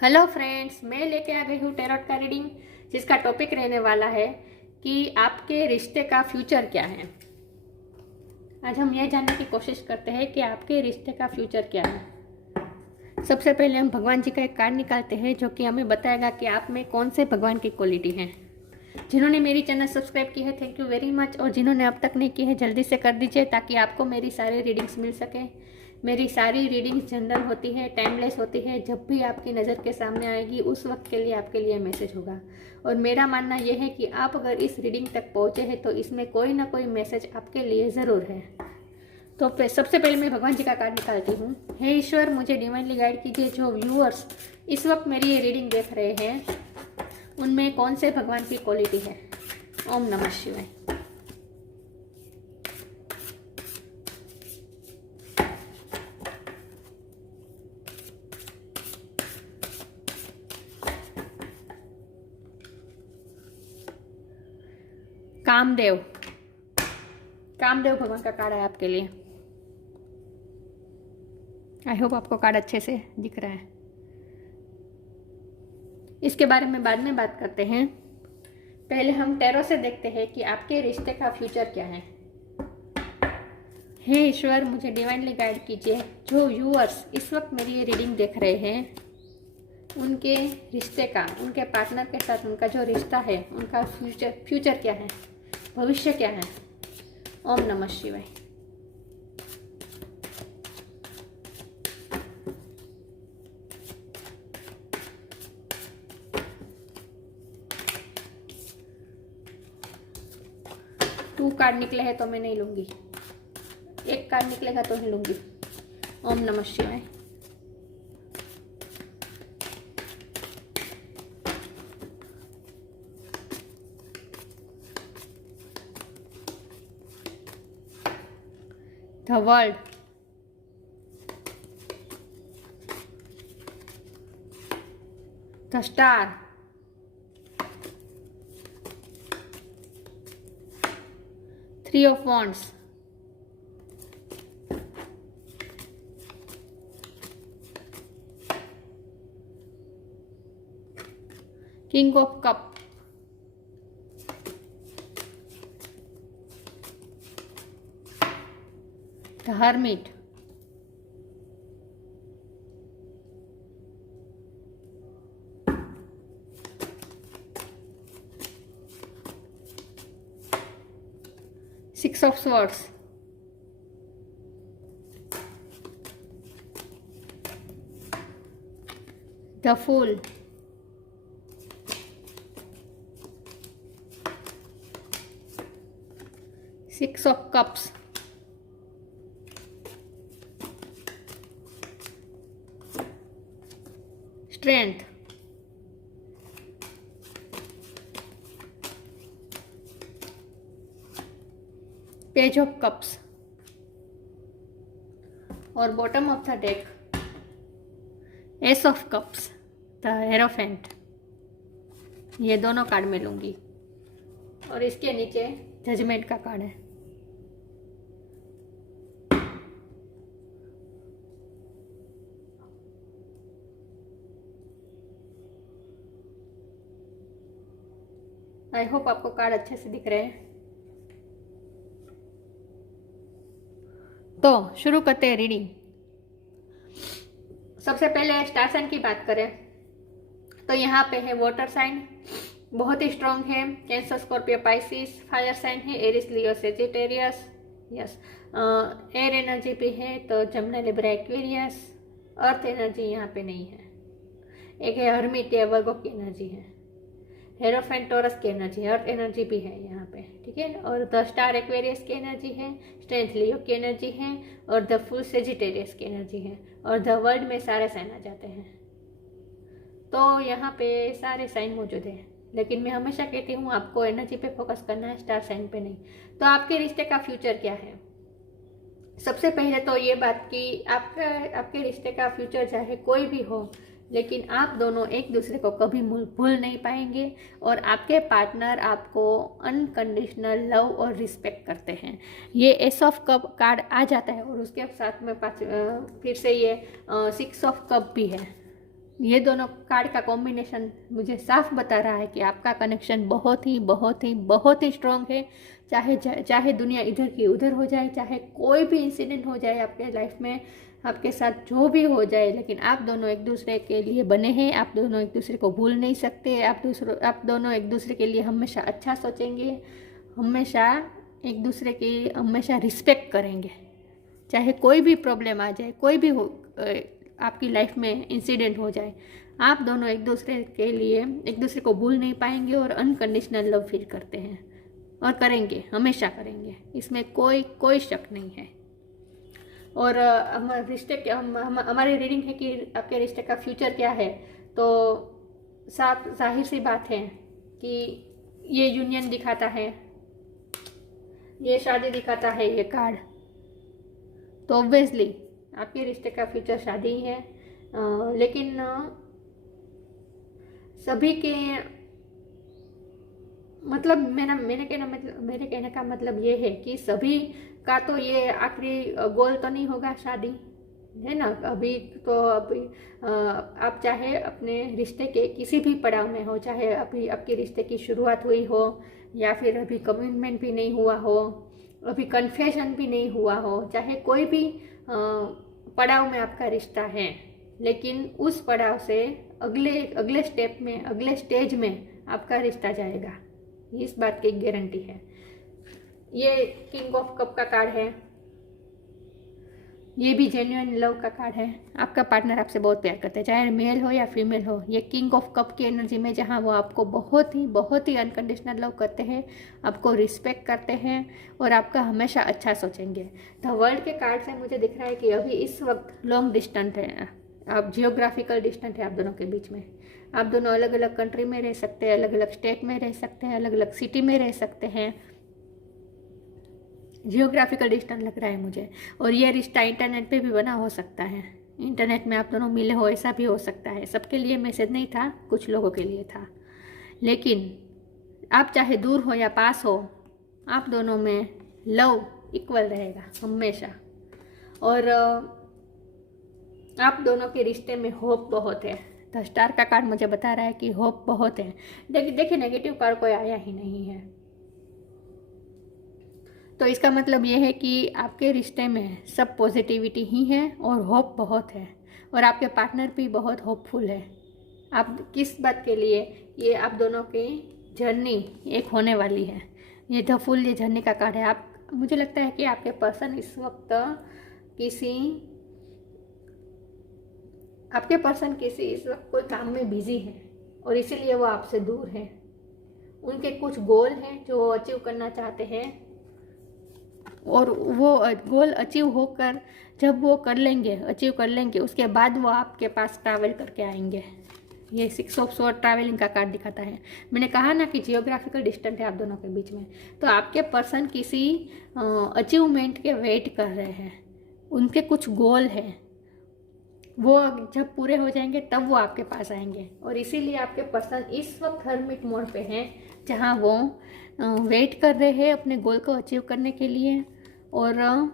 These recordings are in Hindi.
हेलो फ्रेंड्स, मैं लेके आ गई हूँ टैरोट का रीडिंग, जिसका टॉपिक रहने वाला है कि आपके रिश्ते का फ्यूचर क्या है। आज हम यह जानने की कोशिश करते हैं कि आपके रिश्ते का फ्यूचर क्या है। सबसे पहले हम भगवान जी का एक कार्ड निकालते हैं जो कि हमें बताएगा कि आप में कौन से भगवान की क्वालिटी है। जिन्होंने मेरी चैनल सब्सक्राइब की है, थैंक यू वेरी मच, और जिन्होंने अब तक नहीं की है जल्दी से कर दीजिए ताकि आपको मेरी सारी रीडिंग्स मिल सके। मेरी सारी रीडिंग्स जनरल होती है, टाइमलेस होती है। जब भी आपकी नज़र के सामने आएगी उस वक्त के लिए आपके लिए मैसेज होगा। और मेरा मानना यह है कि आप अगर इस रीडिंग तक पहुँचे हैं तो इसमें कोई ना कोई मैसेज आपके लिए ज़रूर है। तो सबसे पहले मैं भगवान जी का कार्ड निकालती हूँ। हे ईश्वर, मुझे डिवाइनली गाइड कीजिए। जो व्यूअर्स इस वक्त मेरी ये रीडिंग देख रहे हैं उनमें कौन से भगवान की क्वालिटी है। ओम नमः शिवाय। कामदेव, कामदेव भगवान का कार्ड है आपके लिए। आई होप आपको कार्ड अच्छे से दिख रहा है। इसके बारे में बाद में बात करते हैं। पहले हम टैरो से देखते हैं कि आपके रिश्ते का फ्यूचर क्या है। हे ईश्वर, मुझे डिवाइनली गाइड कीजिए। जो व्यूअर्स इस वक्त मेरी ये रीडिंग देख रहे हैं उनके रिश्ते का, उनके पार्टनर के साथ उनका जो रिश्ता है, उनका फ्यूचर क्या है, भविष्य क्या है। ओम नमः शिवाय। टू कार्ड निकले हैं तो मैं नहीं लूंगी, एक कार्ड निकलेगा तो ही लूंगी। ओम नमः शिवाय। The world, the star, three of wands, king of cup, the hermit, six of swords, the fool, six of cups, strength, page of cups, और bottom of the deck ace of cups, the hierophant. ये दोनों कार्ड में लूंगी और इसके नीचे जजमेंट का कार्ड है। आई होप आपको कार्ड अच्छे से दिख रहे हैं। तो शुरू करते हैं रीडिंग। सबसे पहले स्टार साइन की बात करें तो यहाँ पे है वाटर साइन, बहुत ही स्ट्रॉन्ग है। Cancer, Scorpio, Pisces. Fire sign है Aries, Leo, Sagittarius. Yes, air energy भी है तो Gemini, Libra, Aquarius. Earth energy यहाँ पे नहीं है। एक है हर्मिट, वर्गो की एनर्जी है। हेरोफेंट, टॉरस की एनर्जी है। अर्थ एनर्जी भी है यहाँ पे, ठीक है। और द स्टार एक्वेरियस की एनर्जी है। स्ट्रेंथ, लियो की एनर्जी है। और द फुल, सेजिटेरियस की एनर्जी है। और द वर्ल्ड में सारे साइन आ जाते हैं। तो यहाँ पे सारे साइन मौजूद हैं, लेकिन मैं हमेशा कहती हूँ आपको एनर्जी पे फोकस करना है, स्टार साइन पे नहीं। तो आपके रिश्ते का फ्यूचर क्या है। सबसे पहले तो ये बात कि आपके रिश्ते का फ्यूचर चाहे कोई भी हो, लेकिन आप दोनों एक दूसरे को कभी भूल नहीं पाएंगे और आपके पार्टनर आपको अनकंडीशनल लव और रिस्पेक्ट करते हैं। ये एस ऑफ कप कार्ड आ जाता है और उसके साथ में फिर से ये सिक्स ऑफ कप भी है। ये दोनों कार्ड का कॉम्बिनेशन मुझे साफ बता रहा है कि आपका कनेक्शन बहुत ही बहुत ही बहुत ही स्ट्रॉन्ग है। चाहे दुनिया इधर की उधर हो जाए, चाहे कोई भी इंसिडेंट हो जाए आपके लाइफ में, आपके साथ जो भी हो जाए, लेकिन आप दोनों एक दूसरे के लिए बने हैं। आप दोनों एक दूसरे को भूल नहीं सकते। आप दोनों एक दूसरे के लिए हमेशा अच्छा सोचेंगे, हमेशा एक दूसरे की हमेशा रिस्पेक्ट करेंगे। चाहे कोई भी प्रॉब्लम आ जाए, कोई भी आपकी लाइफ में इंसिडेंट हो जाए, आप दोनों एक दूसरे के लिए एक दूसरे को भूल नहीं पाएंगे और अनकंडीशनल लव फील करते हैं और करेंगे, हमेशा करेंगे। इसमें कोई शक नहीं है। और हमारी रीडिंग है कि आपके रिश्ते का फ्यूचर क्या है, तो साफ जाहिर सी बात है कि ये यूनियन दिखाता है, ये शादी दिखाता है ये कार्ड। तो ऑब्वियसली आपके रिश्ते का फ्यूचर शादी ही है। लेकिन सभी के मतलब मेरे कहने का मतलब ये है कि सभी का तो ये आखिरी गोल तो नहीं होगा शादी, है ना। अभी आप चाहे अपने रिश्ते के किसी भी पड़ाव में हो, चाहे अभी आपके रिश्ते की शुरुआत हुई हो या फिर अभी कमिटमेंट भी नहीं हुआ हो, अभी कन्फेशन भी नहीं हुआ हो, चाहे कोई भी पड़ाव में आपका रिश्ता है, लेकिन उस पड़ाव से अगले स्टेप में, अगले स्टेज में आपका रिश्ता जाएगा, इस बात की गारंटी है। ये किंग ऑफ कप का कार्ड है, ये भी जेन्युइन लव का कार्ड है। आपका पार्टनर आपसे बहुत प्यार करता है, चाहे मेल हो या फीमेल हो। ये किंग ऑफ कप की एनर्जी में जहाँ वो आपको बहुत ही अनकंडीशनल लव करते हैं, आपको रिस्पेक्ट करते हैं और आपका हमेशा अच्छा सोचेंगे। द वर्ल्ड के कार्ड से मुझे दिख रहा है कि अभी इस वक्त लॉन्ग डिस्टेंस है, आप जियोग्राफिकल डिस्टेंस है आप दोनों के बीच में। आप दोनों अलग अलग कंट्री में रह सकते हैं, अलग अलग स्टेट में रह सकते हैं, अलग अलग सिटी में रह सकते हैं। जियोग्राफिकल डिस्टेंस लग रहा है मुझे। और ये रिश्ता इंटरनेट पे भी बना हो सकता है, इंटरनेट में आप दोनों मिले हो, ऐसा भी हो सकता है। सबके लिए मैसेज नहीं था, कुछ लोगों के लिए था। लेकिन आप चाहे दूर हो या पास हो, आप दोनों में लव इक्वल रहेगा हमेशा। और आप दोनों के रिश्ते में होप बहुत है। द स्टार का कार्ड मुझे बता रहा है कि होप बहुत है। देखिए नेगेटिव कार्ड कोई आया ही नहीं है, तो इसका मतलब ये है कि आपके रिश्ते में सब पॉजिटिविटी ही है और होप बहुत है। और आपके पार्टनर भी बहुत होपफुल है। आप किस बात के लिए, ये आप दोनों की जर्नी एक होने वाली है। ये द फुल, ये जर्नी का कार्ड है। मुझे लगता है कि आपके पर्सन इस वक्त इस वक्त कोई काम में बिजी है और इसीलिए वो आपसे दूर है। उनके कुछ गोल हैं जो वो अचीव करना चाहते हैं, और वो गोल अचीव होकर जब वो अचीव कर लेंगे, उसके बाद वो आपके पास ट्रैवल करके आएंगे। ये 6 ऑफ स्वॉर्ड ट्रैवलिंग का कार्ड दिखाता है। मैंने कहा ना कि जियोग्राफिकल डिस्टेंस है आप दोनों के बीच में, तो आपके पर्सन किसी अचीवमेंट के वेट कर रहे हैं। उनके कुछ गोल हैं, वो जब पूरे हो जाएंगे तब वो आपके पास आएंगे। और इसीलिए आपके पर्सन इस वक्त हर्मिट मोड पे हैं, जहाँ वो वेट कर रहे हैं अपने गोल को अचीव करने के लिए। और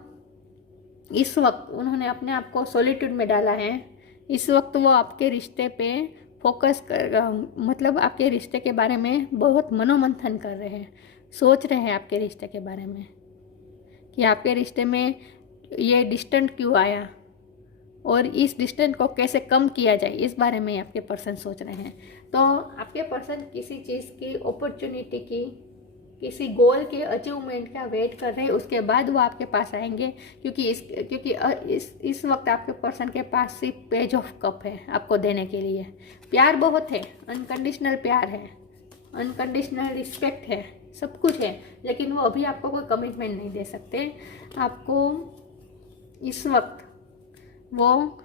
इस वक्त उन्होंने अपने आप को सॉलिट्यूड में डाला है। इस वक्त वो आपके रिश्ते पे मतलब आपके रिश्ते के बारे में बहुत मनोमंथन कर रहे हैं, सोच रहे हैं आपके रिश्ते के बारे में कि आपके रिश्ते में ये डिस्टेंट क्यों आया और इस डिस्टेंस को कैसे कम किया जाए, इस बारे में आपके पर्सन सोच रहे हैं। तो आपके पर्सन किसी चीज़ की अपॉर्चुनिटी की, किसी गोल के अचीवमेंट का वेट कर रहे हैं, उसके बाद वो आपके पास आएंगे। क्योंकि इस वक्त आपके पर्सन के पास सिर्फ पेज ऑफ कप है आपको देने के लिए। प्यार बहुत है, अनकंडीशनल प्यार है, अनकंडीशनल रिस्पेक्ट है, सब कुछ है, लेकिन वो अभी आपको कोई कमिटमेंट नहीं दे सकते। आपको इस वक्त वो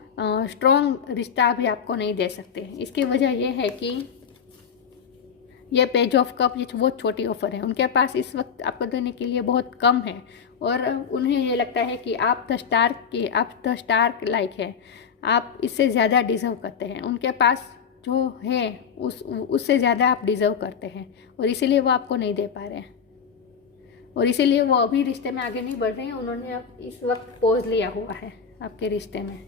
स्ट्रॉन्ग रिश्ता भी आपको नहीं दे सकते। इसकी वजह यह है कि ये पेज ऑफ कप ये बहुत छोटी ऑफर है उनके पास इस वक्त आपको देने के लिए, बहुत कम है। और उन्हें ये लगता है कि आप द स्टार लाइक है, आप इससे ज़्यादा डिज़र्व करते हैं। उनके पास जो है उससे ज़्यादा आप डिज़र्व करते हैं, और इसीलिए वो आपको नहीं दे पा रहे हैं, और इसीलिए वो अभी रिश्ते में आगे नहीं बढ़ रहे हैं। उन्होंने अब इस वक्त पॉज लिया हुआ है आपके रिश्ते में।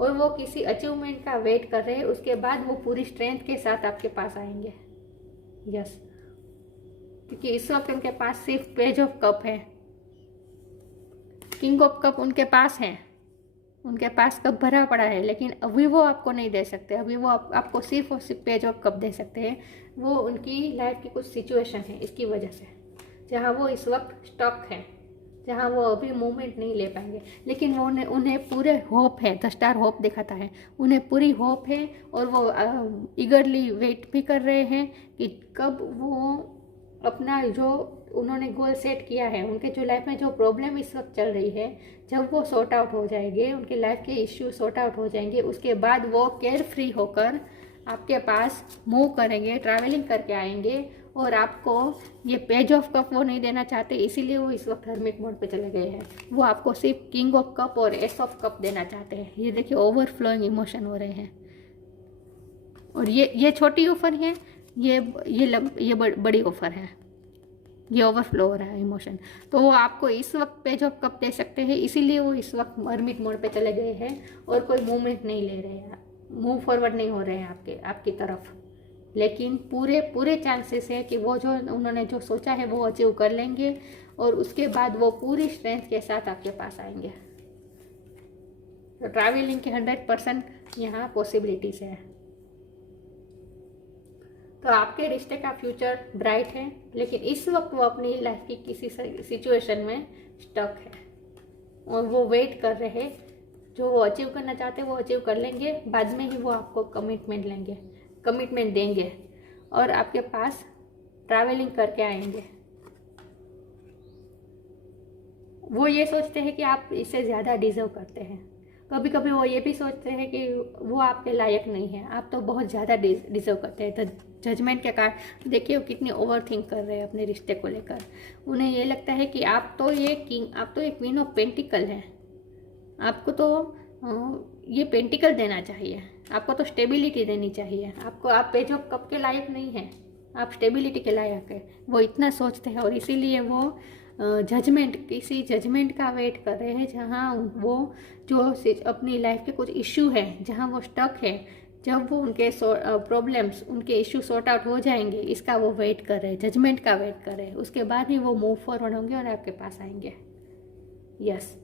और वो किसी अचीवमेंट का वेट कर रहे हैं, उसके बाद वो पूरी स्ट्रेंथ के साथ आपके पास आएंगे। यस, क्योंकि इस वक्त उनके पास सिर्फ पेज ऑफ कप है, किंग ऑफ कप उनके पास है, उनके पास कप भरा पड़ा है, लेकिन अभी वो आपको नहीं दे सकते। अभी वो आपको सिर्फ और सिर्फ पेज ऑफ कप दे सकते हैं। वो उनकी लाइफ की कुछ सिचुएशन है इसकी वजह से, जहाँ वो इस वक्त स्टक है, जहाँ वो अभी मूवमेंट नहीं ले पाएंगे। लेकिन वो उन्हें पूरे होप है, द स्टार होप दिखाता है, उन्हें पूरी होप है और वो ईगरली वेट भी कर रहे हैं कि कब वो अपना जो उन्होंने गोल सेट किया है, उनके जो लाइफ में जो प्रॉब्लम इस वक्त चल रही है, जब वो सॉर्ट आउट हो जाएंगे, उनके लाइफ के इश्यू सॉर्ट आउट हो जाएंगे, उसके बाद वो केयर फ्री होकर आपके पास मूव करेंगे, ट्रैवलिंग करके आएंगे। और आपको ये पेज ऑफ कप वो नहीं देना चाहते, इसीलिए वो इस वक्त हर्मिट मोड पे चले गए हैं। वो आपको सिर्फ किंग ऑफ कप और एस ऑफ कप देना चाहते हैं। ये देखिए ओवरफ्लोइंग इमोशन हो रहे हैं। और ये छोटी ऑफर है, ये बड़ी ऑफर है, ये ओवरफ्लो हो रहा है इमोशन। तो वो आपको इस वक्त पेज ऑफ कप दे सकते हैं, इसीलिए वो इस वक्त हर्मिट मोड पे चले गए हैं और कोई मूवमेंट नहीं ले रहे हैं, मूव फॉरवर्ड नहीं हो रहे हैं आपकी तरफ। लेकिन पूरे चांसेस है कि वो जो उन्होंने जो सोचा है वो अचीव कर लेंगे और उसके बाद वो पूरी स्ट्रेंथ के साथ आपके पास आएंगे। तो ट्रैवलिंग के 100% यहाँ पॉसिबिलिटीज है। तो आपके रिश्ते का फ्यूचर ब्राइट है, लेकिन इस वक्त वो अपनी लाइफ की किसी सिचुएशन में स्टक है और वो वेट कर रहे हैं। जो वो अचीव करना चाहते हैं वो अचीव कर लेंगे, बाद में ही वो आपको कमिटमेंट देंगे और आपके पास ट्रैवलिंग करके आएंगे। वो ये सोचते हैं कि आप इससे ज़्यादा डिजर्व करते हैं। कभी कभी वो ये भी सोचते हैं कि वो आपके लायक नहीं है, आप तो बहुत ज़्यादा डिजर्व करते हैं। तो जजमेंट के कारण देखिए वो कितनी ओवर थिंक कर रहे हैं अपने रिश्ते को लेकर। उन्हें ये लगता है कि आप तो एक क्वीन ऑफ पेंटिकल हैं, आपको तो ये पेंटिकल देना चाहिए, आपको तो स्टेबिलिटी देनी चाहिए। आप पेज ऑफ कप के लायक नहीं हैं, आप स्टेबिलिटी के लायक है। वो इतना सोचते हैं और इसीलिए वो किसी जजमेंट का वेट कर रहे हैं, जहाँ वो जो अपनी लाइफ के कुछ इश्यू है, जहाँ वो स्टक है, जब वो उनके प्रॉब्लम्स उनके इश्यू सॉर्ट आउट हो जाएंगे, इसका वो वेट कर रहे हैं, जजमेंट का वेट कर रहे हैं। उसके बाद ही वो मूव फॉरवर्ड होंगे और आपके पास आएंगे। यस,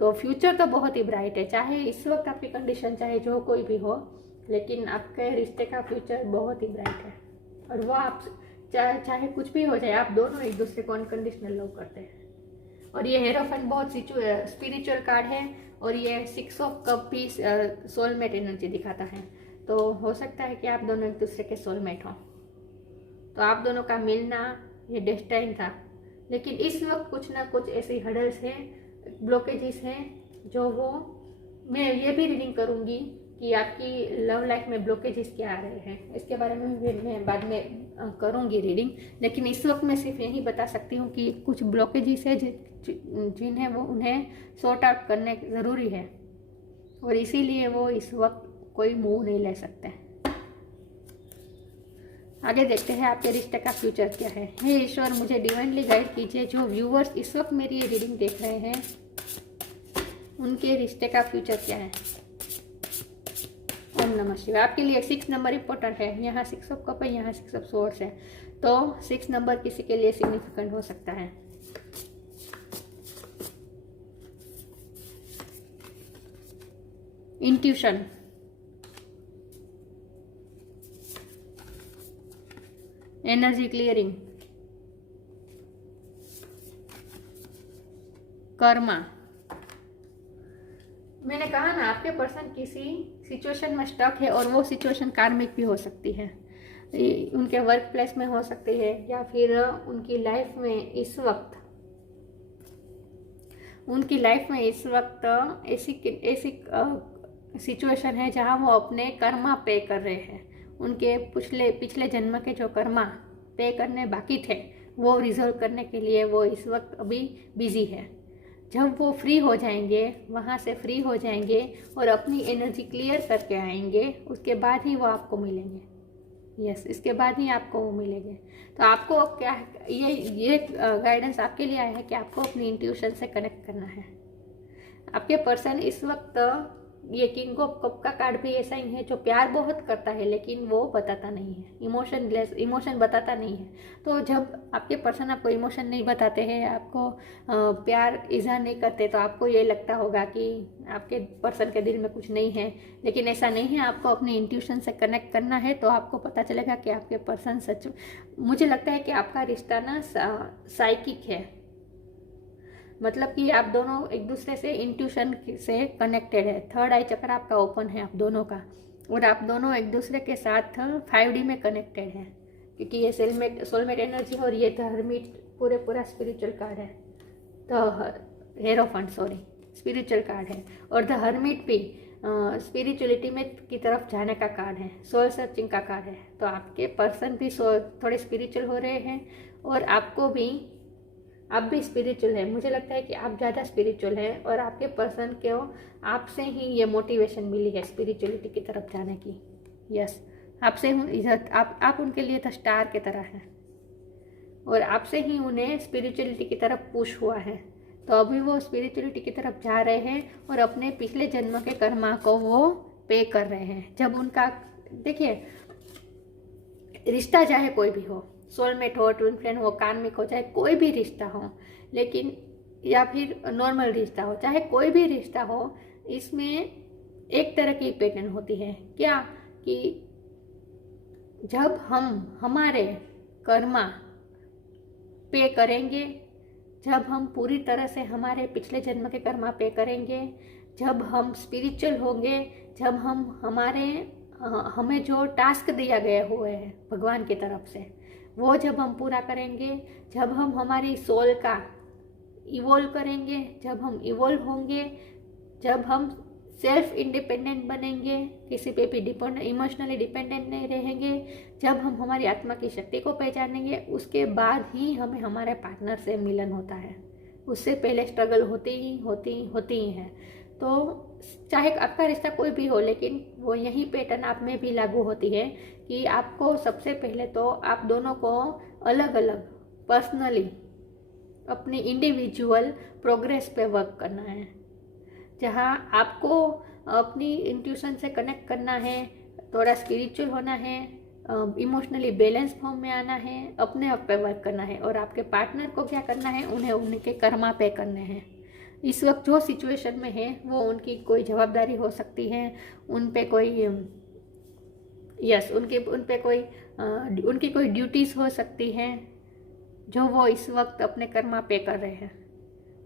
तो फ्यूचर तो बहुत ही ब्राइट है, चाहे इस वक्त आपकी कंडीशन चाहे जो कोई भी हो, लेकिन आपके रिश्ते का फ्यूचर बहुत ही ब्राइट है। और वो आप चाहे कुछ भी हो जाए, आप दोनों एक दूसरे को अनकंडीशनल लव करते हैं। और ये हेरोफेंट बहुत स्पिरिचुअल कार्ड है और ये 6 ऑफ कप भी सोलमेट एनर्जी दिखाता है। तो हो सकता है कि आप दोनों एक दूसरे के सोलमेट हों, तो आप दोनों का मिलना ये डेस्टाइन था। लेकिन इस वक्त कुछ ना कुछ ऐसी हर्डल्स हैं, ब्लॉकेजेस हैं, जो वो मैं ये भी रीडिंग करूँगी कि आपकी लव लाइफ में ब्लॉकेजेस क्या आ रहे हैं, इसके बारे में भी मैं बाद में करूँगी रीडिंग। लेकिन इस वक्त मैं सिर्फ यही बता सकती हूँ कि कुछ ब्लॉकेजेस है जिन्हें वो उन्हें सॉर्ट आउट करने ज़रूरी है और इसीलिए वो इस वक्त कोई मूव नहीं ले सकते। आगे देखते हैं आपके रिश्ते का फ्यूचर क्या है। हे ईश्वर, मुझे डिवाइनली गाइड कीजिए। जो व्यूअर्स इस वक्त मेरी ये रीडिंग देख रहे हैं, उनके रिश्ते का फ्यूचर क्या है। ओम नमः शिवाय। आपके लिए 6 नंबर इंपॉर्टेंट है। यहाँ 6 ऑफ कप है, यहाँ 6 ऑफ सोर्ड्स है, तो 6 नंबर किसी के लिए सिग्निफिकेंट हो सकता है। Intuition, energy clearing, Karma. मैंने कहा ना, आपके पर्सन किसी सिचुएशन में स्टक है और वो सिचुएशन कार्मिक भी हो सकती है, उनके वर्क प्लेस में हो सकती है, या फिर उनकी लाइफ में इस वक्त ऐसी सिचुएशन है जहाँ वो अपने कर्मा पे कर रहे हैं। उनके पिछले जन्म के जो कर्मा पे करने बाकी थे, वो रिजॉल्व करने के लिए वो इस वक्त अभी बिजी है। जब वो फ्री हो जाएंगे, वहाँ से फ्री हो जाएंगे और अपनी एनर्जी क्लियर करके आएंगे, उसके बाद ही वो आपको मिलेंगे। यस, इसके बाद ही आपको वो मिलेंगे। तो आपको क्या ये गाइडेंस आपके लिए आया है कि आपको अपनी इंट्यूशन से कनेक्ट करना है। आपके पर्सन इस वक्त ये किंग ऑफ कप का कार्ड भी ऐसा ही है जो प्यार बहुत करता है लेकिन वो बताता नहीं है, इमोशन बताता नहीं है। तो जब आपके पर्सन आपको इमोशन नहीं बताते हैं, आपको प्यार इजहार नहीं करते, तो आपको ये लगता होगा कि आपके पर्सन के दिल में कुछ नहीं है, लेकिन ऐसा नहीं है। आपको अपने इंट्यूशन से कनेक्ट करना है तो आपको पता चलेगा कि आपके पर्सन सच, मुझे लगता है कि आपका रिश्ता ना साइकिक है, मतलब कि आप दोनों एक दूसरे से इंट्यूशन से कनेक्टेड है। थर्ड आई चक्र आपका ओपन है आप दोनों का, और आप दोनों एक दूसरे के साथ 5D में कनेक्टेड है, क्योंकि ये सोलमेट एनर्जी और ये हर्मिट पूरा स्पिरिचुअल कार्ड है। द हेरोफंट स्पिरिचुअल कार्ड है, और द हर्मिट भी स्पिरिचुअलिटी में की तरफ जाने का कार्ड है, सोल सर्चिंग का कार्ड है। तो आपके पर्सन भी थोड़े स्पिरिचुअल हो रहे हैं, और आप भी स्पिरिचुअल है। मुझे लगता है कि आप ज़्यादा स्पिरिचुअल हैं, और आपके पर्सन को आपसे ही ये मोटिवेशन मिली है स्पिरिचुअलिटी की तरफ जाने की। यस, आपसे इधर आप उनके लिए तो स्टार की तरह हैं, और आपसे ही उन्हें स्पिरिचुअलिटी की तरफ पुश हुआ है। तो अभी वो स्पिरिचुअलिटी की तरफ जा रहे हैं, और अपने पिछले जन्म के कर्मा को वो पे कर रहे हैं। जब उनका, देखिए, रिश्ता चाहे कोई भी हो, सोलमेट हो, ट्विन फ्लेम हो, कार्मिक हो, चाहे कोई भी रिश्ता हो, लेकिन या फिर नॉर्मल रिश्ता हो, चाहे कोई भी रिश्ता हो, इसमें एक तरह की पैटर्न होती है क्या, कि जब हम हमारे कर्मा पे करेंगे, जब हम पूरी तरह से हमारे पिछले जन्म के कर्मा पे करेंगे, जब हम स्पिरिचुअल होंगे, जब हमें जो टास्क दिया गया हुआ है भगवान की तरफ से, वो जब हम पूरा करेंगे, जब हम हमारी सोल का इवोल्व करेंगे, जब हम इवोल्व होंगे, जब हम सेल्फ इंडिपेंडेंट बनेंगे, किसी पे भी इमोशनली डिपेंडेंट नहीं रहेंगे, जब हम हमारी आत्मा की शक्ति को पहचानेंगे, उसके बाद ही हमें हमारे पार्टनर से मिलन होता है। उससे पहले स्ट्रगल होती ही है। तो चाहे आपका रिश्ता कोई भी हो, लेकिन वो यही पैटर्न आप में भी लागू होती है कि आपको सबसे पहले तो आप दोनों को अलग अलग पर्सनली अपनी इंडिविजुअल प्रोग्रेस पे वर्क करना है, जहाँ आपको अपनी इंट्यूशन से कनेक्ट करना है, थोड़ा स्पिरिचुअल होना है, इमोशनली बैलेंस फॉर्म में आना है, अपने आप पे वर्क करना है, और आपके पार्टनर को क्या करना है, उन्हें उनके कर्मा पे करने हैं। इस वक्त जो सिचुएशन में है वो उनकी कोई जवाबदारी हो सकती है, उन पे कोई उनकी कोई ड्यूटीज़ हो सकती हैं जो वो इस वक्त अपने कर्मा पे कर रहे हैं।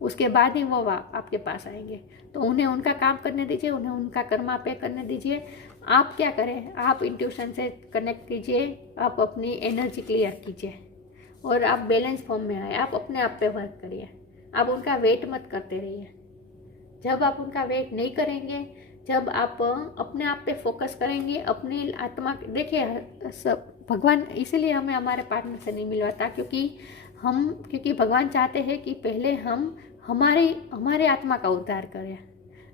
उसके बाद ही वो आपके पास आएंगे, तो उन्हें उनका काम करने दीजिए, उन्हें उनका कर्मा पे करने दीजिए। आप क्या करें, आप इंट्यूशन से कनेक्ट कीजिए, आप अपनी एनर्जी क्लियर कीजिए, और आप बैलेंस फॉर्म में आए, आप अपने आप पे वर्क करिए। आप उनका वेट मत करते रहिए। जब आप उनका वेट नहीं करेंगे, जब आप अपने आप पे फोकस करेंगे, अपनी आत्मा, देखिए सब भगवान इसीलिए हमें हमारे पार्टनर से नहीं मिलवाता, क्योंकि भगवान चाहते हैं कि पहले हम हमारे आत्मा का उद्धार करें,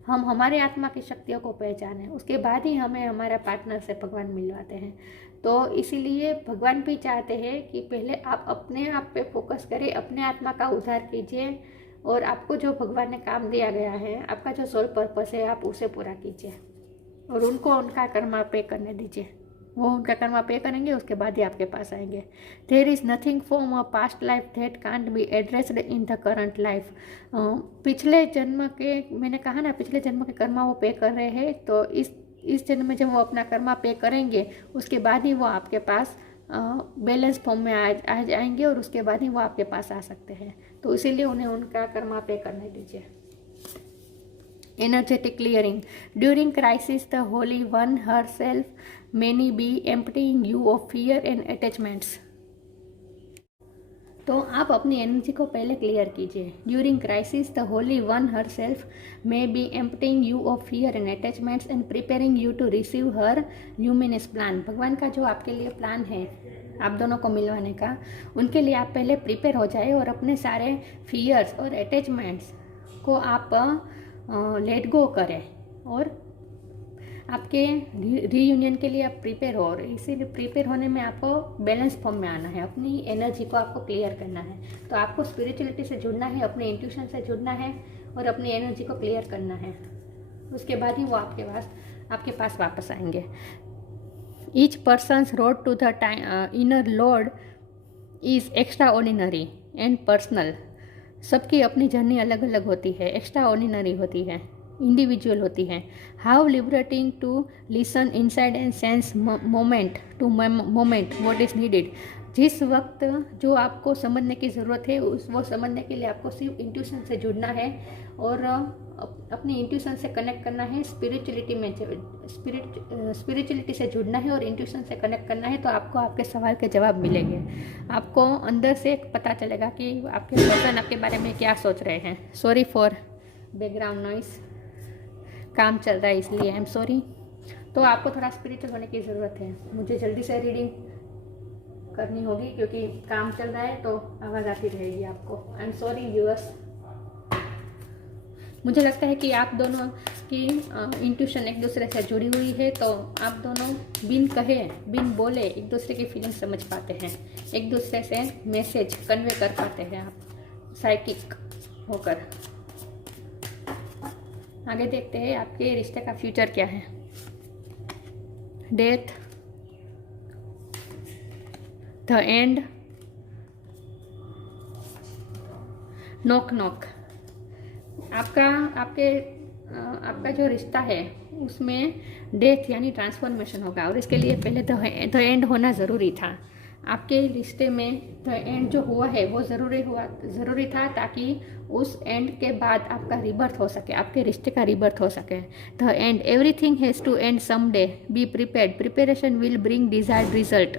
हम हमारे आत्मा की शक्तियों को पहचानें, उसके बाद ही हमें हमारे पार्टनर से भगवान मिलवाते हैं। तो इसीलिए भगवान भी चाहते हैं कि पहले आप अपने आप पे फोकस करें, अपने आत्मा का उद्धार कीजिए, और आपको जो भगवान ने काम दिया गया है, आपका जो सोल पर्पस है, आप उसे पूरा कीजिए, और उनको उनका कर्मा पे करने दीजिए। वो उनका कर्मा पे करेंगे, उसके बाद ही आपके पास आएंगे। There is nothing from a past life that can't be addressed in the current life. पिछले जन्म के, मैंने कहा ना, पिछले जन्म के कर्मा वो पे कर रहे हैं, तो इस जन्म में जब वो अपना कर्मा पे करेंगे, उसके बाद ही वो आपके पास बैलेंस फॉर्म में आ जाएंगे, और उसके बाद ही वो आपके पास आ सकते हैं। तो इसीलिए उन्हें उनका कर्मा पे करने दीजिए। Energetic clearing. During crisis, the Holy One herself may be emptying you of fear and attachments. तो आप अपनी एनर्जी को पहले क्लियर कीजिए। During crisis the holy one herself may be emptying you of fear and attachments and preparing you to receive her luminous plan. भगवान का जो आपके लिए प्लान है आप दोनों को मिलवाने का, उनके लिए आप पहले प्रिपेयर हो जाए, और अपने सारे फियर्स और अटैचमेंट्स को आप लेट गो करें, और आपके रीयूनियन के लिए आप प्रिपेयर हो। और इसीलिए प्रिपेयर होने में आपको बैलेंस फॉर्म में आना है, अपनी एनर्जी को आपको क्लियर करना है। तो आपको स्पिरिचुअलिटी से जुड़ना है, अपने इंट्यूशन से जुड़ना है, और अपनी एनर्जी को क्लियर करना है। उसके बाद ही वो आपके पास वापस आएंगे। Each person's road to the inner Lord is extraordinary and personal. सबकी अपनी जर्नी अलग अलग होती है, एक्स्ट्रा ऑर्डिनरी होती है, इंडिविजुअल होती है। How liberating to listen inside and sense moment to moment what is needed. जिस वक्त जो आपको समझने की ज़रूरत है वो समझने के लिए आपको सिर्फ इंट्यूशन से जुड़ना है और अपनी इंट्यूशन से कनेक्ट करना है, स्पिरिचुअलिटी से जुड़ना है और इंट्यूशन से कनेक्ट करना है, तो आपको आपके सवाल के जवाब मिलेंगे। आपको अंदर से पता चलेगा कि आपके पर्सन आपके बारे में क्या सोच रहे हैं। सॉरी फॉर बैकग्राउंड नॉइस, काम चल रहा है इसलिए आई एम सॉरी। तो आपको थोड़ा स्पिरिचुअल होने की ज़रूरत है। मुझे जल्दी से रीडिंग करनी होगी क्योंकि काम चल रहा है तो आवाज़ आती रहेगी आपको। I am sorry viewers. मुझे लगता है कि आप दोनों की इंट्यूशन एक दूसरे से जुड़ी हुई है, तो आप दोनों बिन कहे बिन बोले एक दूसरे की फीलिंग समझ पाते हैं, एक दूसरे से मैसेज कन्वे कर पाते हैं आप साइकिक होकर। आगे देखते हैं आपके रिश्ते का फ्यूचर क्या है। Death, the end, knock knock. आपका जो रिश्ता है उसमें डेथ यानी ट्रांसफॉर्मेशन होगा और इसके लिए पहले द एंड होना ज़रूरी था। आपके रिश्ते में द एंड जो हुआ है वो ज़रूरी था ताकि उस एंड के बाद आपका रिबर्थ हो सके, आपके रिश्ते का रिबर्थ हो सके। The end, everything has to end someday, be prepared, preparation will bring desired result.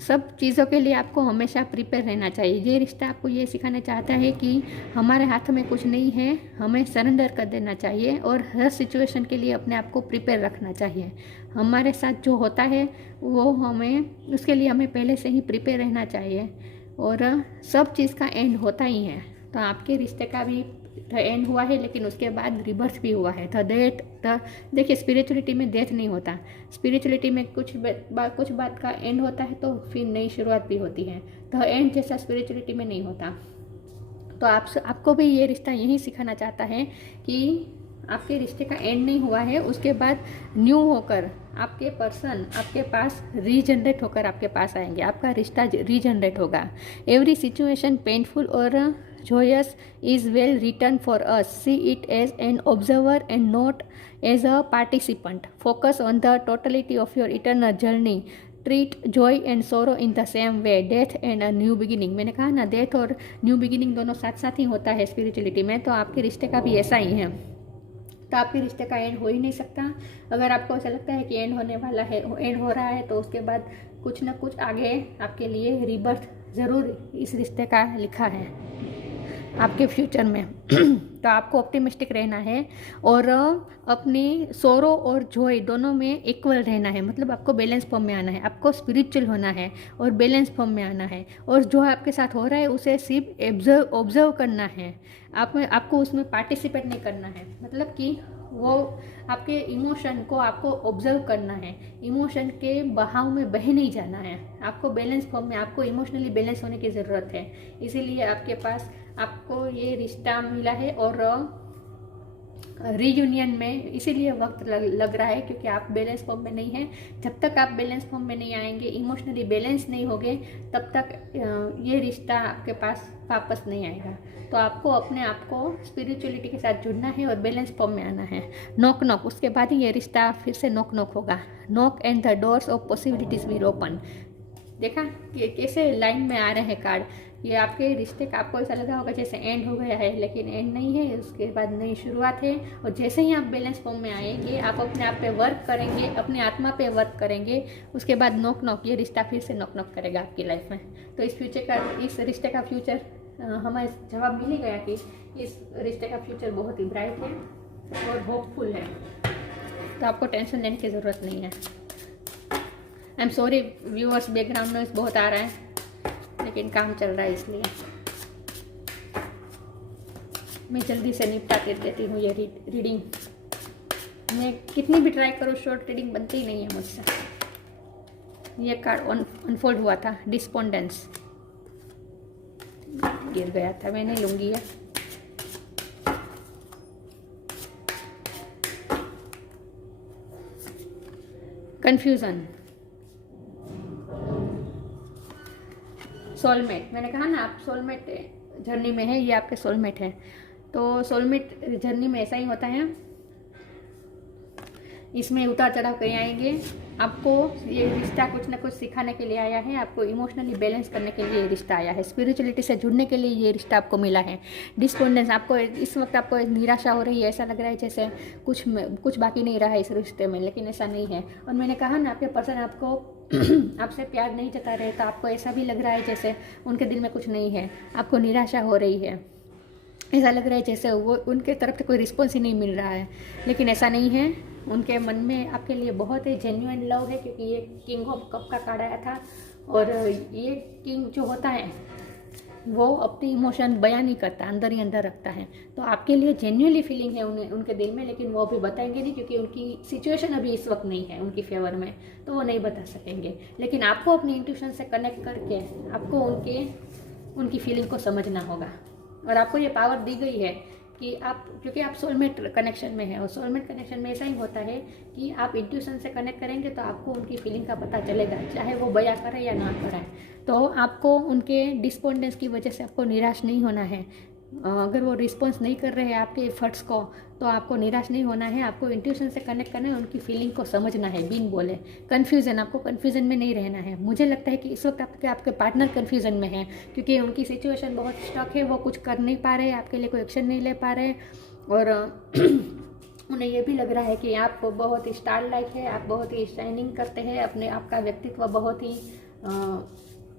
सब चीज़ों के लिए आपको हमेशा प्रिपेयर रहना चाहिए। ये रिश्ता आपको ये सिखाना चाहता है कि हमारे हाथ में कुछ नहीं है, हमें सरेंडर कर देना चाहिए और हर सिचुएशन के लिए अपने आप को प्रिपेयर रखना चाहिए। हमारे साथ जो होता है वो उसके लिए हमें पहले से ही प्रिपेयर रहना चाहिए और सब चीज़ का एंड होता ही है। तो आपके रिश्ते का भी द एंड हुआ है लेकिन उसके बाद रिबर्थ भी हुआ है। देखिए स्पिरिचुअलिटी में डेथ नहीं होता, स्पिरिचुअलिटी में कुछ बात का एंड होता है तो फिर नई शुरुआत भी होती है। द एंड जैसा स्पिरिचुअलिटी में नहीं होता। तो आपको भी ये रिश्ता यही सिखाना चाहता है कि आपके रिश्ते का एंड नहीं हुआ है, उसके बाद न्यू होकर आपके पर्सन आपके पास रीजनरेट होकर आपके पास आएंगे, आपका रिश्ता रीजनरेट होगा। एवरी सिचुएशन पेनफुल और joyous is well written for us. See it as an observer and not as a participant. Focus on the totality of your eternal journey. Treat joy and sorrow in the same way. Death and a new beginning. मैंने कहा ना, डेथ और न्यू बिगिनिंग दोनों साथ साथ ही होता है स्पिरिचुअलिटी में, तो आपके रिश्ते का भी ऐसा ही है। तो आपके रिश्ते का एंड हो ही नहीं सकता। अगर आपको ऐसा लगता है कि एंड होने वाला है, एंड हो रहा है, तो उसके बाद कुछ ना कुछ आगे आपके लिए रीबर्थ ज़रूर इस रिश्ते का लिखा है आपके फ्यूचर में। तो आपको ऑप्टिमिस्टिक रहना है और अपनी सोरो और जॉय दोनों में इक्वल रहना है, मतलब आपको बैलेंस फॉर्म में आना है, आपको स्पिरिचुअल होना है और बैलेंस फॉर्म में आना है। और जो आपके साथ हो रहा है उसे सिर्फ ऑब्जर्व करना है, आपको उसमें पार्टिसिपेट नहीं करना है। मतलब कि वो आपके इमोशन को आपको ऑब्जर्व करना है, इमोशन के बहाव में बह नहीं जाना है। आपको बैलेंस फॉर्म में, आपको इमोशनली बैलेंस होने की ज़रूरत है। इसीलिए आपके पास आपको ये रिश्ता मिला है और रीयूनियन में इसीलिए वक्त लग रहा है क्योंकि आप बैलेंस फॉर्म में नहीं हैं। जब तक आप बैलेंस फॉर्म में नहीं आएंगे, इमोशनली बैलेंस नहीं होगे, तब तक ये रिश्ता आपके पास वापस नहीं आएगा। तो आपको अपने आप को स्पिरिचुअलिटी के साथ जुड़ना है और बैलेंस फॉर्म में आना है। नॉक नॉक, उसके बाद ही ये रिश्ता फिर से नॉक नॉक होगा। Knock and the doors of possibilities will open. देखा कि कैसे लाइन में आ रहे हैं कार्ड। ये आपके रिश्ते का आपको ऐसा लगा होगा जैसे एंड हो गया है, लेकिन एंड नहीं है, उसके बाद नई शुरुआत है। और जैसे ही आप बैलेंस फॉर्म में आएंगे, आप अपने आप पे वर्क करेंगे, अपने आत्मा पे वर्क करेंगे, उसके बाद नॉक नॉक ये रिश्ता फिर से नॉक नॉक करेगा आपकी लाइफ में। तो इस रिश्ते का फ्यूचर हमें जवाब मिल ही गया कि इस रिश्ते का फ्यूचर बहुत ही ब्राइट है और होपफुल है। तो आपको टेंशन लेने की ज़रूरत नहीं है। I am sorry viewers, background noise बहुत आ रहा है, लेकिन काम चल रहा है इसलिए मैं जल्दी से निपटा कर देती हूँ ये रीडिंग। मैं कितनी भी ट्राई करूँ, शॉर्ट रीडिंग बनती ही नहीं है मुझसे। ये कार्ड अनफोल्ड हुआ था, डिस्पोंडेंस, गिर गया था, मैं नहीं लूँगी ये। Confusion, soulmate. मैंने कहा ना आप सोलमेट जर्नी में है, ये आपके सोलमेट है। तो सोलमेट जर्नी में ऐसा ही होता है, इसमें उतार चढ़ाव कहीं आएंगे। आपको ये रिश्ता कुछ ना कुछ सिखाने के लिए आया है, आपको इमोशनली बैलेंस करने के लिए ये रिश्ता आया है, स्पिरिचुअलिटी से जुड़ने के लिए ये रिश्ता आपको मिला है। डिस्पोंडेंस, आपको इस वक्त आपको निराशा हो रही है, ऐसा लग रहा है जैसे कुछ बाकी नहीं रहा है इस रिश्ते में, लेकिन ऐसा नहीं है। और मैंने कहा ना आपके पर्सन आपको आपसे प्यार नहीं जता रहे, तो आपको ऐसा भी लग रहा है जैसे उनके दिल में कुछ नहीं है, आपको निराशा हो रही है, ऐसा लग रहा है जैसे वो उनके तरफ से कोई रिस्पॉन्स ही नहीं मिल रहा है, लेकिन ऐसा नहीं है। उनके मन में आपके लिए बहुत ही जेन्युइन लव है, क्योंकि ये किंग ऑफ कप का कार्ड आया था। और ये किंग जो होता है वो अपनी इमोशन बयान नहीं करता, अंदर ही अंदर रखता है। तो आपके लिए जेन्युइनली फीलिंग है उनके दिल में, लेकिन वो अभी बताएंगे नहीं, क्योंकि उनकी सिचुएशन अभी इस वक्त नहीं है उनकी फेवर में, तो वो नहीं बता सकेंगे। लेकिन आपको अपनी इंट्यूशन से कनेक्ट करके आपको उनकी फीलिंग को समझना होगा। और आपको ये पावर दी गई है कि आप, क्योंकि आप सोलमेट कनेक्शन में है, और सोलमेट कनेक्शन में ऐसा ही होता है कि आप इंट्यूशन से कनेक्ट करेंगे तो आपको उनकी फीलिंग का पता चलेगा, चाहे वो बयां करे या ना कराए। तो आपको उनके डिस्पोंडेंस की वजह से आपको निराश नहीं होना है। अगर वो रिस्पॉन्स नहीं कर रहे हैं आपके एफर्ट्स को, तो आपको निराश नहीं होना है। आपको इंट्यूशन से कनेक्ट करना है, उनकी फीलिंग को समझना है, बिन बोले। कन्फ्यूज़न, आपको कन्फ्यूज़न में नहीं रहना है। मुझे लगता है कि इस वक्त आपके पार्टनर कन्फ्यूज़न में है, क्योंकि उनकी सिचुएशन बहुत स्टक है, वो कुछ कर नहीं पा रहे, आपके लिए कोई एक्शन नहीं ले पा रहे। और उन्हें ये भी लग रहा है कि आप बहुत ही स्टार लाइक है, आप बहुत ही शाइनिंग करते हैं, अपने आपका व्यक्तित्व बहुत ही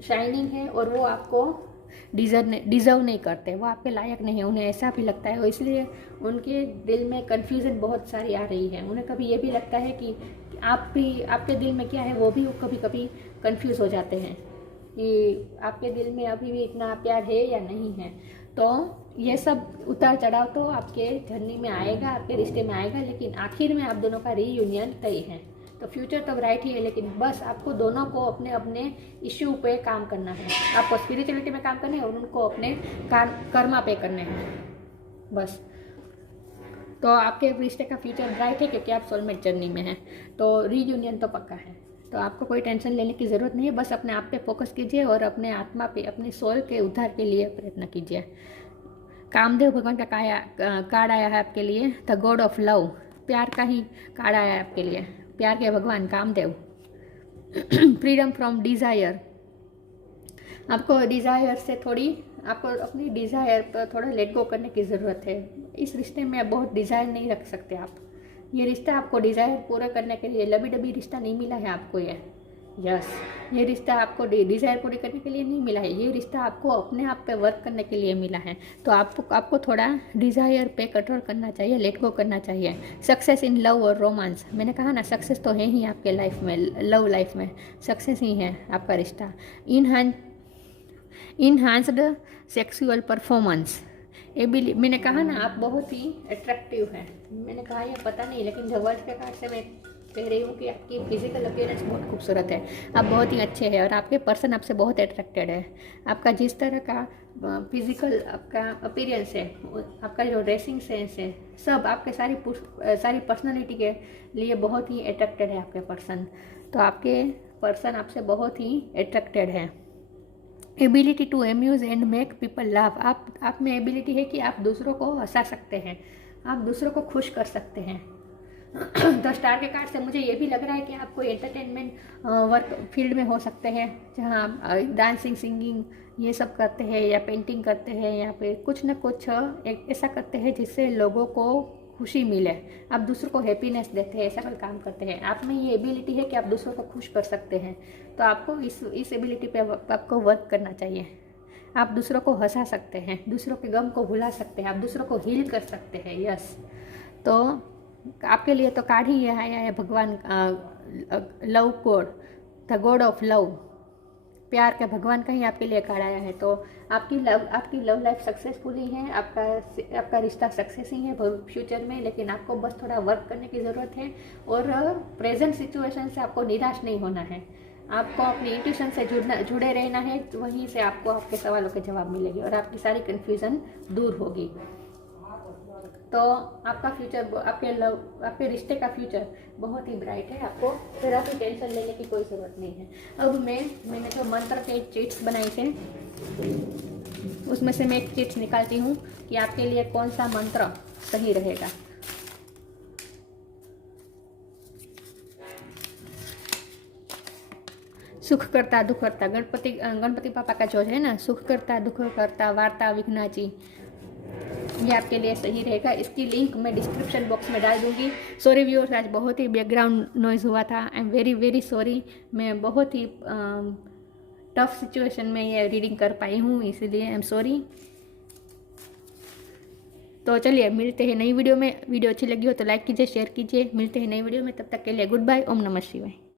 शाइनिंग है, और वो आपको डिज़र्व नहीं करते, वो आपके लायक नहीं है, उन्हें ऐसा भी लगता है। इसलिए उनके दिल में कन्फ्यूज़न बहुत सारी आ रही है। उन्हें कभी ये भी लगता है कि आप भी, आपके दिल में क्या है वो भी कभी कभी कन्फ्यूज़ हो जाते हैं कि आपके दिल में अभी भी इतना प्यार है या नहीं है। तो ये सब उतार चढ़ाव तो आपके जर्नी में आएगा, आपके रिश्ते में आएगा, लेकिन आखिर में आप दोनों का रीयूनियन तय है। तो फ्यूचर तो ब्राइट ही है, लेकिन बस आपको दोनों को अपने अपने इश्यू पे काम करना है। आपको स्पिरिचुअलिटी में काम करना है और उनको अपने कर्मा पे करने हैं बस। तो आपके रिश्ते का फ्यूचर ब्राइट है, क्योंकि आप सोलमेट जर्नी में हैं। तो रीयूनियन तो पक्का है, तो आपको कोई टेंशन लेने की ज़रूरत नहीं है। बस अपने आप पे फोकस कीजिए और अपने आत्मा पे, अपनी सोल के उद्धार के लिए प्रयत्न कीजिए। कामदेव भगवान का कार्ड आया है आपके लिए, द गॉड ऑफ लव। प्यार का ही कार्ड आया है आपके लिए, प्यार के भगवान कामदेव। फ्रीडम फ्रॉम डिज़ायर, आपको डिज़ायर से थोड़ी, आपको अपनी डिज़ायर पर थोड़ा लेट गो करने की ज़रूरत है। इस रिश्ते में बहुत डिज़ायर नहीं रख सकते आप। ये रिश्ता आपको डिज़ायर पूरा करने के लिए, लबी डबी रिश्ता नहीं मिला है आपको ये रिश्ता आपको डिज़ायर पूरी करने के लिए नहीं मिला है। ये रिश्ता आपको अपने आप पे वर्क करने के लिए मिला है। तो आपको थोड़ा डिज़ायर पे कंट्रोल करना चाहिए, लेट गो करना चाहिए। सक्सेस इन लव और रोमांस, मैंने कहा ना सक्सेस तो है ही आपके लाइफ में, लव लाइफ में सक्सेस ही है आपका रिश्ता। इनहांस्ड सेक्सुअल परफॉर्मेंस, मैंने कहा ना आप बहुत ही अट्रैक्टिव हैं। मैंने कहा ये पता नहीं, लेकिन जो वर्ल्ड के कार्ड से मैं कह रही हूँ कि आपकी फिजिकल अपीयरेंस बहुत खूबसूरत है, आप बहुत ही अच्छे हैं, और आपके पर्सन आपसे बहुत अट्रैक्टेड है। आपका जिस तरह का फिजिकल आपका अपीयरेंस है, आपका जो ड्रेसिंग सेंस है, सब आपके सारी पर्सनालिटी के लिए बहुत ही अट्रैक्टेड है आपके पर्सन। तो आपके पर्सन आपसे बहुत ही अट्रैक्टेड है। Ability to amuse and make people laugh, आप में एबिलिटी है कि आप दूसरों को हंसा सकते हैं, आप दूसरों को खुश कर सकते हैं। तो स्टार के कार्ड से मुझे ये भी लग रहा है कि आप कोई एंटरटेनमेंट वर्क फील्ड में हो सकते हैं, जहाँ आप डांसिंग, सिंगिंग ये सब करते हैं, या पेंटिंग करते हैं, या फिर कुछ न कुछ ऐसा करते हैं जिससे लोगों को खुशी मिले, आप दूसरों को हैप्पीनेस देते हैं, ऐसा कोई काम करते हैं। आप में ये एबिलिटी है कि आप दूसरों को खुश कर सकते हैं। तो आपको इस एबिलिटी पे आपको वर्क करना चाहिए। आप दूसरों को हंसा सकते हैं, दूसरों के गम को भुला सकते हैं, आप दूसरों को हील कर सकते हैं। यस, तो आपके लिए तो कार्ड ही ये आया है, भगवान love God, the God of love, प्यार के भगवान का ही आपके लिए कार्ड आया है। तो आपकी लव लाइफ सक्सेसफुली है, आपका रिश्ता सक्सेस ही है फ्यूचर में, लेकिन आपको बस थोड़ा वर्क करने की ज़रूरत है। और प्रेजेंट सिचुएशन से आपको निराश नहीं होना है, आपको अपनी इंट्यूशन से जुड़े रहना है, वहीं से आपको आपके सवालों के जवाब मिलेंगे और आपकी सारी कन्फ्यूज़न दूर होगी। तो आपका फ्यूचर, आपके रिश्ते का फ्यूचर बहुत ही ब्राइट है। आपको ज़रा भी टेंशन लेने की कोई ज़रूरत नहीं है। अब मैंने जो मंत्र के चिट्स बनाए थे उसमें से मैं एक चिट्स निकालती हूँ कि आपके लिए कौन सा मंत्र सही रहेगा। सुख करता दुख करता, गणपति पापा का जो है ना, सुख करता दुख करता वार्ता विघ्नाची, ये आपके लिए सही रहेगा। इसकी लिंक मैं डिस्क्रिप्शन बॉक्स में डाल दूंगी। सॉरी व्यूअर्स, आज बहुत ही बैकग्राउंड नॉइज़ हुआ था। I am very very sorry. मैं बहुत ही टफ सिचुएशन में ये रीडिंग कर पाई हूँ, इसीलिए आई एम सॉरी। तो चलिए मिलते हैं नई वीडियो में। वीडियो अच्छी लगी हो तो लाइक कीजिए, शेयर कीजिए। मिलते हैं नई वीडियो में, तब तक के लिए गुड बाय। ओम नमः शिवाय।